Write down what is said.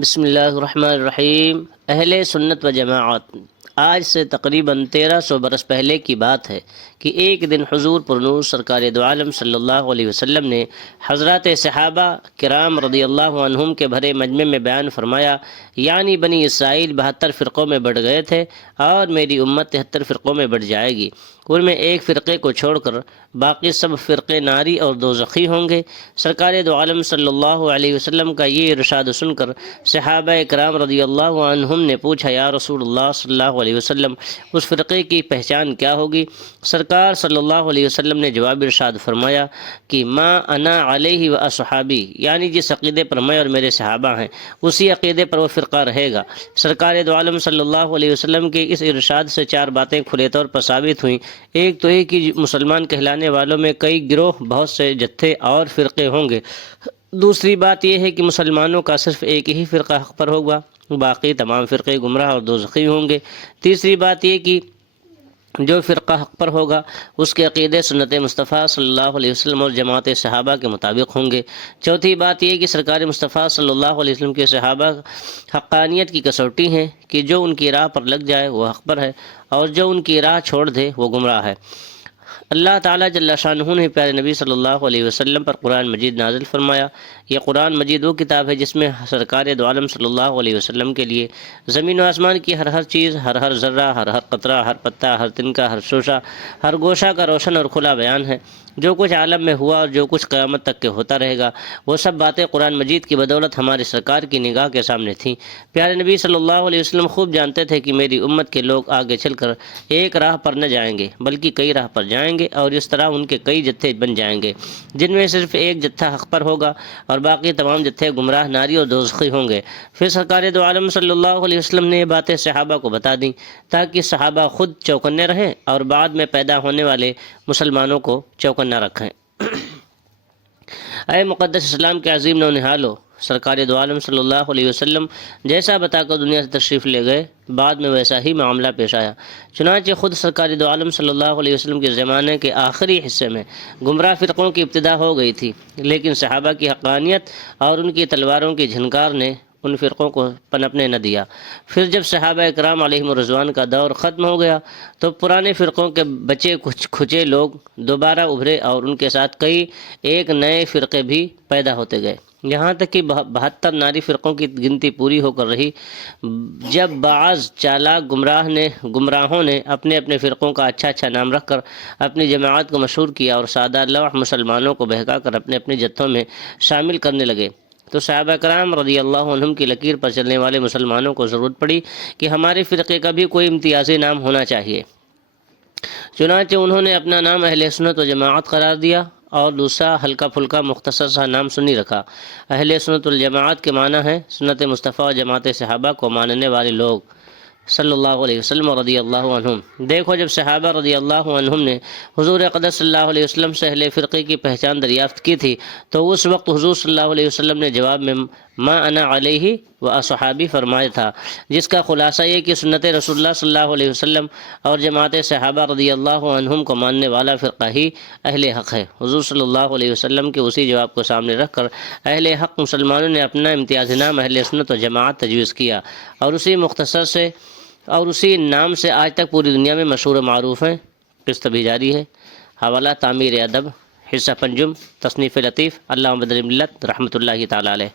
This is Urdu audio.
بسم اللہ الرحمن الرحیم۔ اہل سنت و جماعت، آج سے تقریباً 1300 برس پہلے کی بات ہے کہ ایک دن حضور پرنور سرکار دو عالم صلی اللہ علیہ وسلم نے حضرات صحابہ کرام رضی اللہ عنہم کے بھرے مجمع میں بیان فرمایا، یعنی بنی اسرائیل 72 فرقوں میں بڑھ گئے تھے اور میری امت 73 فرقوں میں بڑھ جائے گی۔ ان میں ایک فرقے کو چھوڑ کر باقی سب فرقے ناری اور دوزخی ہوں گے۔ سرکار دو عالم صلی اللہ علیہ وسلم کا یہ ارشاد سن کر صحابہ کرام رضی اللہ عنہم نے پوچھا، یا رسول اللہ صلی اللہ علیہ وسلم، اس فرقے کی پہچان کیا ہوگی؟ سرکار صلی اللہ علیہ وسلم نے جواب ارشاد فرمایا کہ ما انا علیہ و اصحابی، یعنی جس عقیدے پر میں اور میرے صحابہ ہیں اسی عقیدے پر وہ فرقہ رہے گا۔ سرکار دو عالم صلی اللہ علیہ وسلم کے اس ارشاد سے 4 باتیں کھلے طور پر ثابت ہوئیں۔ ایک تو یہ کہ مسلمان کہلانے والوں میں کئی گروہ، بہت سے جتھے اور فرقے ہوں گے۔ دوسری بات یہ ہے کہ مسلمانوں کا صرف ایک ہی فرقہ حق پر ہوگا، باقی تمام فرقے گمراہ اور دوزخی ہوں گے۔ تیسری بات یہ کہ جو فرقہ حق پر ہوگا اس کے عقیدے سنت مصطفیٰ صلی اللہ علیہ وسلم اور جماعت صحابہ کے مطابق ہوں گے۔ چوتھی بات یہ کہ سرکار مصطفیٰ صلی اللہ علیہ وسلم کے صحابہ حقانیت کی کسوٹی ہیں کہ جو ان کی راہ پر لگ جائے وہ حق پر ہے اور جو ان کی راہ چھوڑ دے وہ گمراہ ہے۔ اللہ تعالیٰ جل شانہ نے پیارے نبی صلی اللہ علیہ وسلم پر قرآن مجید نازل فرمایا۔ یہ قرآن مجید وہ کتاب ہے جس میں سرکار دو عالم صلی اللہ علیہ وسلم کے لیے زمین و آسمان کی ہر چیز، ہر ذرہ، ہر قطرہ، ہر پتا، ہر تنکا، ہر شوشہ، ہر گوشہ کا روشن اور کھلا بیان ہے۔ جو کچھ عالم میں ہوا اور جو کچھ قیامت تک کے ہوتا رہے گا وہ سب باتیں قرآن مجید کی بدولت ہمارے سرکار کی نگاہ کے سامنے تھیں۔ پیارے نبی صلی اللہ علیہ وسلم خوب جانتے تھے کہ میری امت کے لوگ آگے چل کر ایک راہ پر نہ جائیں گے بلکہ کئی راہ پر جائیں گے، اور اس طرح ان کے کئی جتھے بن جائیں گے جن میں صرف ایک جتھا حق پر ہوگا اور باقی تمام جتھے گمراہ، ناری اور دوزخی ہوں گے۔ پھر سرکار دو عالم صلی اللہ علیہ وسلم نے یہ باتیں صحابہ کو بتا دیں تاکہ صحابہ خود چوکنے رہیں اور بعد میں پیدا ہونے والے مسلمانوں کو چوکنا رکھیں۔ اے مقدس اسلام کے عظیم نونہالو، سرکار دو عالم صلی اللہ علیہ وسلم جیسا بتا کر دنیا سے تشریف لے گئے بعد میں ویسا ہی معاملہ پیش آیا۔ چنانچہ خود سرکار دو عالم صلی اللہ علیہ وسلم کے زمانے کے آخری حصے میں گمراہ فرقوں کی ابتدا ہو گئی تھی، لیکن صحابہ کی حقانیت اور ان کی تلواروں کی جھنکار نے ان فرقوں کو پنپنے نہ دیا۔ پھر جب صحابہ اکرام علیہم الرضوان کا دور ختم ہو گیا تو پرانے فرقوں کے بچے کچھ کھچے لوگ دوبارہ ابھرے اور ان کے ساتھ کئی ایک نئے فرقے بھی پیدا ہوتے گئے، یہاں تک کہ 72 ناری فرقوں کی گنتی پوری ہو کر رہی۔ جب بعض چالاک گمراہوں نے اپنے اپنے فرقوں کا اچھا نام رکھ کر اپنی جماعت کو مشہور کیا اور سادہ لوح مسلمانوں کو بہکا کر اپنے اپنے جتھوں میں شامل کرنے لگے تو صحابہ کرام رضی اللہ عنہم کی لکیر پر چلنے والے مسلمانوں کو ضرورت پڑی کہ ہمارے فرقے کا بھی کوئی امتیازی نام ہونا چاہیے۔ چنانچہ انہوں نے اپنا نام اہل سنت و جماعت قرار دیا اور دوسرا ہلکا پھلکا مختصر سا نام سنی رکھا۔ اہل سنت الجماعت کے معنی ہے سنت مصطفیٰ و جماعت صحابہ کو ماننے والے لوگ صلی اللہ علیہ وسلم و رضی اللہ عنہم۔ دیکھو، جب صحابہ رضی اللہ عنہم نے حضور اقدس صلی اللہ علیہ وسلم سے اہل فرقے کی پہچان دریافت کی تھی تو اس وقت حضور صلی اللہ علیہ وسلم نے جواب میں ما انا علیہ و اصحابی فرمایا تھا، جس کا خلاصہ یہ کہ سنت رسول اللہ صلی اللہ علیہ وسلم اور جماعت صحابہ رضی اللہ عنہم کو ماننے والا فرقہ ہی اہل حق ہے۔ حضور صلی اللہ علیہ وسلم کے اسی جواب کو سامنے رکھ کر اہل حق مسلمانوں نے اپنا امتیازی نام اہل سنت و جماعت تجویز کیا اور اسی نام سے آج تک پوری دنیا میں مشہور و معروف ہیں۔ قسط بھی جاری ہے۔ حوالہ تعمیر ادب، حصہ پنجم، تصنیف لطیف، علامہ بدر ملت رحمۃ اللہ تعالی علیہ۔